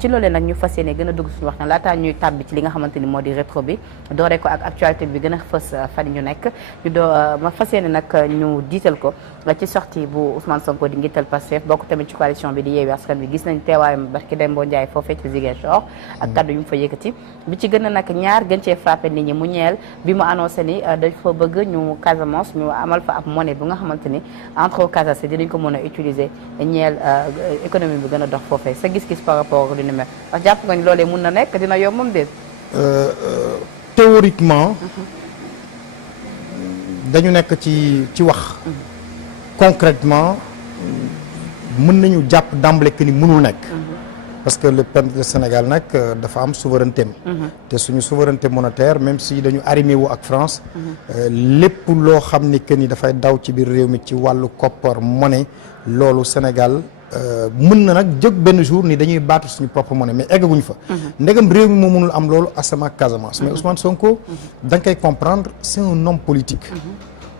ci loolee nag ñu fas yéene gën a dugg suñu waxtaan laataa ñuy tàbbi ci li nga xamante ni moo di rétro bi dooree ko ak actualité bi gën a fës fan ñu nekk ñu doo ma fas yéene nag ñu diital ko ci sortie bu Ousmane Sonko di njiital Pastef bokk tamit ci coalition bi di Yewwi Askan Wi gis nañ teewaayam barki Dembo Ndiaye foofee ci Ziguinchor ak kaddu yu mu fa yëkkati bi ci gën a nag ñaar gën cee frappé nit ñi mu ñeel bi mu annoncé ni dafa bëgg ñu Casamance ñu amal fa ab monnaie bu nga xamante ni entre Casamance dinañ ko mën a utiliser ñeel économie bi gën a dox foofee sa gis-gis par rapport ak lu ni mel ndax jàpp nga ni loolee mun na nekk dina yomb moom déet. Théoriquement dañu nekk ci wax. Concrètement mën nañu jàpp d'emblée que ni mënul nekk. parce que le Sénégal nag dafa am souveraineté te suñu souveraineté monétaire même si dañu arrimé wu ak France. lépp loo xam ni que ni dafay daw ci biir réew mi ci wàllu koppar monnaie loolu Sénégal. mën na nag jóg benn jour ni dañuy baatu suñu propre monnaie mais eggaguñu fa. ndegam réew mi moo mënul am loolu asama Casamance. mais Ousmane Sonko da nga koy comprendre c'est un homme politique.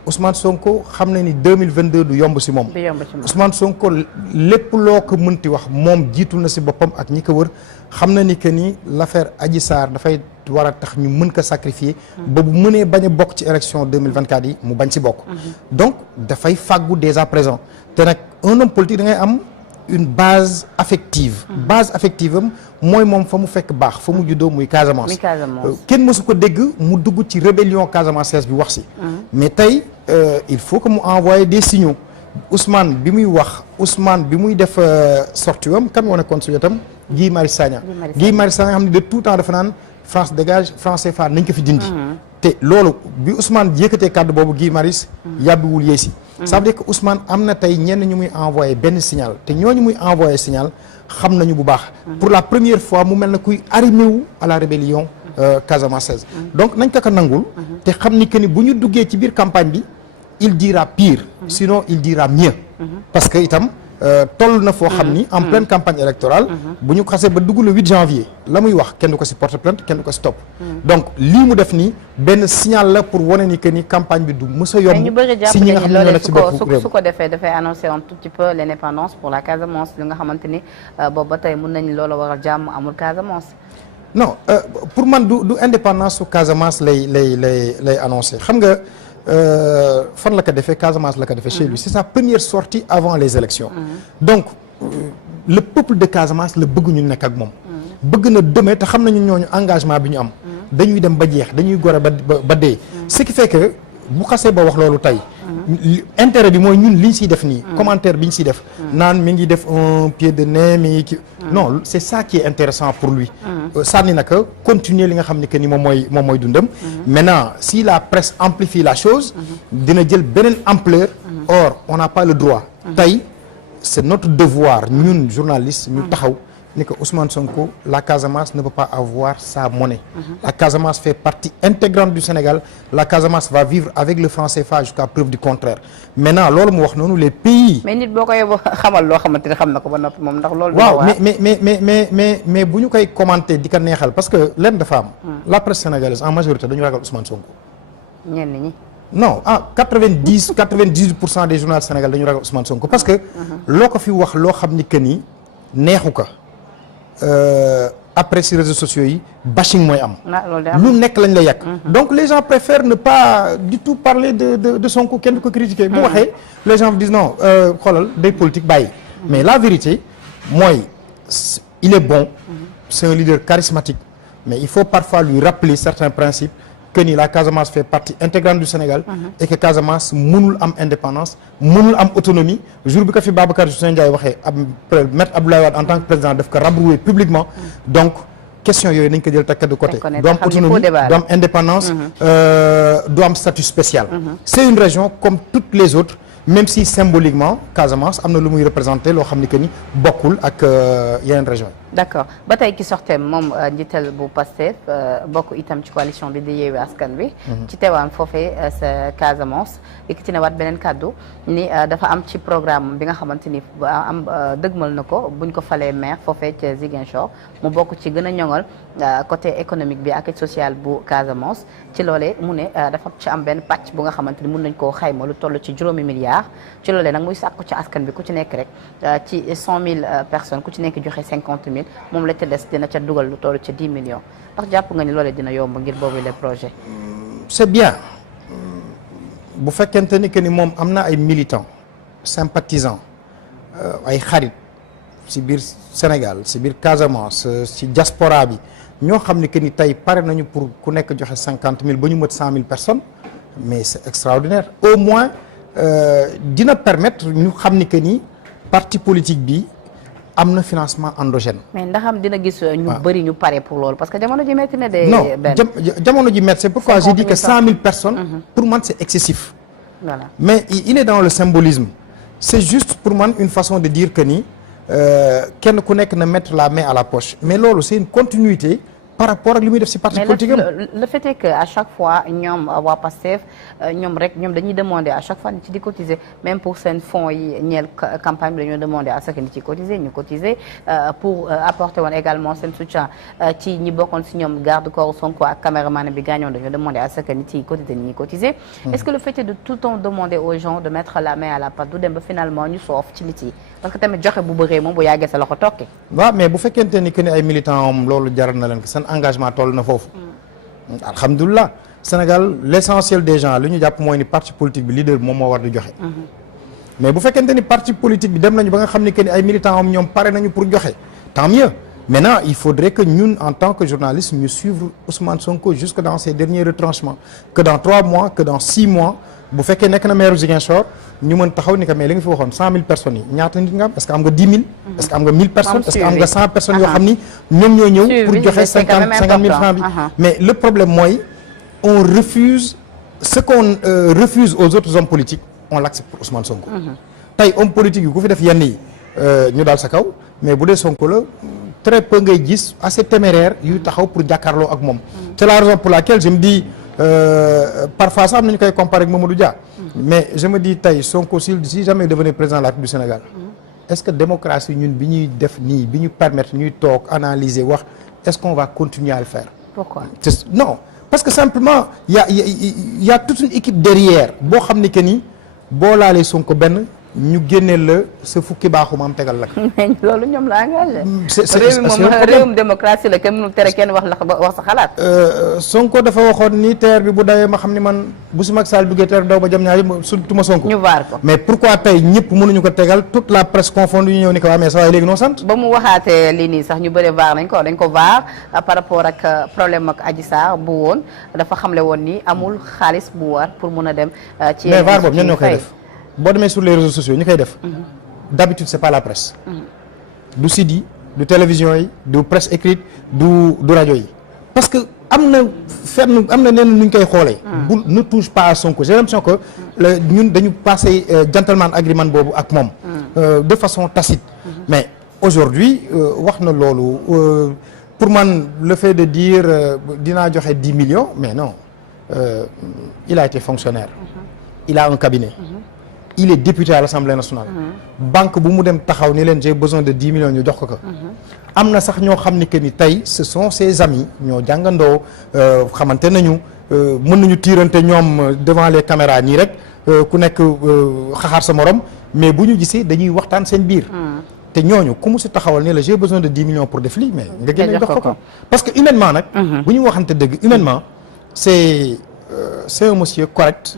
Ousmane Sonko xam na ni 2022 du yomb si moom. Ousmane Sonko lépp loo ko mënti wax moom jiitu na si boppam ak ñi ko wër xam na ni que ni l'affaire Adji Sarr dafay war a tax ñu mën ko sacrifier. ba bu mënee bañ a bokk ci élection 2024 yi mu bañ si bokk. donc dafay fàggu dès à présent te nag un homme politique da ngay am. une base affective. base affective am mooy moom fa mu fekk baax fa mu juddoo muy Casamance. kenn mësu ko dégg mu dugg ci rébellion casamançaise bi wax si. mais tey il faut que mu envoyer des signaux Ousmane bi muy wax Ousmane bi muy def sortie am kan moo nekkoon su wetam Guy Marius Sagna. Guy Marius Sagna xam ne de tout temps dafa naan France dégage France CFA nañ ko fi dindi. te loolu bi Ousmane yëkkatee kàddu boobu Guy Marius yàbbiwul yeesi. ça veut dire que Ousmane am na tey ñenn ñu muy envoyé benn signal te ñooñu muy envoyé signal xam nañu bu baax. pour la première fois mu mel na kuy arrimé wu à la rébellion casamançaise. donc nañ ko nangul. te xam ni que ni bu ñu duggee ci biir campagne bi il dira pire. sinon il dira mieux. parce que itam toll na foo xam ni en pleine campagne électorale. bu ñu xasee ba dugg le 8 janvier la muy wax kenn du ko si porter plainte kenn du ko si topp. donc lii mu def nii benn signal la pour wane ni que ni campagne bi du mës a yomb. si ñi nga xam ne ñoo nekk si bopp réew su ko defee dafay annoncer un tout petit peu l'indépendance pour la Casamance li nga xamante ni boobu ba tey mën nañ loola waral jàmm amul Casamance. non pour man du indépendance su Casamance lay annoncer xam nga. fan la ko defee Casamance la ko defee chez lui c'est sa première sortie avant les élections donc le peuple de Casamance la bëgg ñu nekk ak moom bëgg na demee te xam nañu ñooñu engagement bi ñu am dañuy dem ba jeex dañuy gore ba dee ce qui fait que bu xasee ba wax loolu tey intérêt bi mooy ñun liñ siy def nii commentaire bi ñu siy def naan mi ngi def un pied de nez mi ngi non c'est ça qui est intéressant pour lui sànni naka continuer li nga xam ne que ni moom mooy dundam maintenant si la presse amplifie la chose dina jël beneen ampleur or on n'a pas le droit tey c'est notre devoir ñun journalistes ñu taxaw ni que Ousmane Sonko la Casamance ne peut pas avoir sa monnaie. La Casamance fait partie intégrante du Sénégal. La Casamance va vivre avec le franc CFA jusqu'à preuve du contraire. Maintenant loolu mu wax noonu les pays. mais nit boo koy xamal loo xamante ne xam na ko ba noppi moom ndax loolu. waaw mais bu ñu koy commenter di ko neexal parce que lenn dafa am. la presse sénégalaise en majorité dañu ragal Ousmane Sonko. ñenn ñi. non 98% des journalistes sénégalais dañu ragal Ousmane Sonko parce que. loo ko fi wax loo xam ni que ni neexu ko. après ci réseaux sociaux yi bashing mooy am lu nekk lañ la yàq donc les gens préfèrent ne pas du tout parler de Sonko kenn du ko critiquer bu waxee les gens disent non xoolal day politique bàyyi mais la vérité mooy il est bon c'est un leader charismatique mais il faut parfois lui rappeler certains principes que ni la Casamance fait partie intégrante du Sénégal et que Casamance mënul am indépendance mënul am autonomie jour bi ko fi Babacar Justin Ndiaye waxee maître Abdoulaye Wade en tant que président daf ko rabrouer publiquement donc question yooyu nañ ko jël takk de côté du am autonomie du am indépendance du am statut spécial c'est une région comme toutes les autres même si symboliquement Casamance am na lu muy représenté loo xam ni que ni bokkul ak yeneen région yi. d'accord ba tey ki sorteem moom njiital bu Pastef bokk itam ci coalition bi di Yewwi Askan Wi. ci teewaan foofee sa Casamance yëkkati na waat beneen kàddu ni dafa am ci programme bi nga xamante ni am dëgmal na ko buñ ko falee maire foofee ca Ziguinchor mu bokk ci gën a ñoŋal côté économique bi ak social bu Casamance ci loolee mu ne dafa ci am benn pàcc bu nga xamante ni mun nañ koo xayma lu toll ci juróomi milliards ci loolee nag muy sàkku ci askan bi ku ci nekk rek ci 100 000 personnes ku ci nekk joxe 50 000 000 moom la ca des dina ca dugal lu toll ca 10 millions ndax jàpp nga ni loolee dina yomb ngir boobu les projets. c'est bien bu fekkente ni que ni moom am na ay militants sympathisants ay xarit ci biir Sénégal ci biir Casamance ci diaspora bi ñoo xam ni que ni tey pare nañu pour ku nekk joxe 50 000 ba ñu mët 100 000 personnes mais c'est extraordinaire au moins dina permettre ñu xam ni que ni parti politique bi am na financement endogène. mais ndaxam dina gis ñu bëri ñu pare pour loolu parce que jamono ji metti na de. non jamono ji metti c'est pourquoi j'ai dit que 100 000 personnes. pour man c'est excessif. voilà mais il est dans le symbolisme c'est juste pour man une façon de dire que ni kenn ku nekk na mettre la main à la poche mais loolu c'est une continuité par rapport ak li muy def ci parti politique am. le fait est que à chaque fois ñoom waa Pastef ñoom dañuy demander à chaque fois nit ci di cotiser même pour seen fonds yi ñeel campagne bi dañoo demander à ce que nit ci cotiser ñu cotiser pour apporter woon également seen soutien ci ñi bokkoon ci ñoom garde corps Sonko ak caméraman bi gaañoon dañoo demander à ce que nit ci cotiser nit ñi cotiser. est-ce que le fait est de tout le temps demander aux gens de mettre la main à la pâte du dem ba finalement ñu soof ci nit yi parce que tamit joxe bu bëree moom bu yàggee sa loxo tokki. waaw mais bu fekkente ni que ni ay militants am loolu jaral na leen seen engagement toll na foofu. alhamdulilah Sénégal l'essentiel des gens li ñu jàpp mooy ni parti politique bi leader bi moom moo war di joxe. mais bu fekkente ni parti politique bi dem nañu ba nga xam ni que ni ay militants am ñoom pare nañu pour joxe tant mieux maintenant il faudrait que ñun en tant que journaliste ñu suivre Ousmane Sonko jusque dans ses derniers retranchements que dans 3 mois que dans 6 mois bu fekkee nekk na maire Ziguinchor ñu mën taxaw ni que mais li nga fi waxoon 100 000 personnes yi ñaata nit nga am est-ce que am nga 10 000. est-ce que am nga 1000 personnes est-ce que am nga 100 personnes yoo xam ni ñoom ñoo ñëw pour joxe 50 000 francs bi mais le problème mooy on refuse ce qu'on refuse aux autres hommes politiques on l'accepte pour Ousmane Sonko. tey homme politique yi ku fi def yenn yi ñu daal sa kaw mais bu dee Sonko la très peu ngay gis assez téméraire yu taxaw pour jàkkaarloo ak moom. c'est la raison pour laquelle je me dis parfois sax am nañu koy comparer ak Mamadou Dia. mais je me dis tey Sonko si jamais devenait président de la République du Sénégal. est-ce que démocratie ñun bi ñuy def nii bi ñu permettre ñuy toog analyser wax est-ce qu'on va continuer à le faire. pourquoi non parce que simplement y a toute une équipe derrière boo xam ni que ni boo laalee Sonko benn ñu génneel la sa fukki baaxu maam tegal la. mais loolu ñoom la engagé. c'est réewum démocratie la kenn mënul tere kenn wax sa xalaat. Sonko dafa waxoon ni terre bi bu dawee ma xam ni man bu si Macky Sall duggee terre daw ba jam ñaar yëpp surtout ma Sonko. ñu vaar ko mais pourquoi tey ñëpp mënuñu ko tegal toute la presse confondue ñu ñëw ni ko waa mais sa waay léegi noo sant. ba mu waxaatee lii nii sax ñu bëri vaar dañ ko vaar par rapport ak problème ak Adji Sarr bu woon dafa xamle woon ni amul xaalis bu war pour mun a dem. ci mais vaar boobu ñan ñoo koy def. boo demee sur les réseaux sociaux ñi koy def. d'habitude c'est pas la presse. du site yi du télévision yi du presse écrite du rajo yi. parce que am na nenn nu ñu koy xoolee. bu ne touche pas à Sonko j'ai l'impression que ñun dañu passé gentleman agreement boobu ak moom. de façon tacite. mais aujourd'hui wax na loolu pour man le fait de dire dinaa joxe 10 millions mais non il a été fonctionnaire. il a un cabinet. il est député à l'Assemblée nationale. banque bu mu dem taxaw ni leen j'ai besoin de 10 millions ñu jox ko. am na sax ñoo xam ni que ni tey ce sont ses amis ñoo jàngandoo xamante nañu mën nañu tiirante ñoom devant les caméras nii rek ku nekk xaxaar sa morom mais bu ñu gisee dañuy waxtaan seen biir. te ñooñu ku mu si taxawal ni la j'ai besoin de 10 millions pour def lii mais nga génne jox ko parce que humainement nag. bu ñu waxante dëgg humainement c'est un monsieur correct.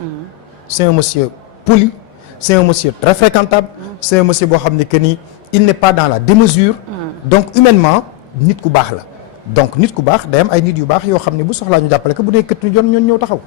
c'est un monsieur poli. c'est un monsieur très fréquentable. c'est un monsieur boo xam ne que ni il n'est pas dans la démesure. donc humainement nit ku baax la donc nit ku baax day am ay nit yu baax yoo xam ne bu soxlaa ñu jàppale ko bu dee kët ñu jon ñoon ñëw taxaw.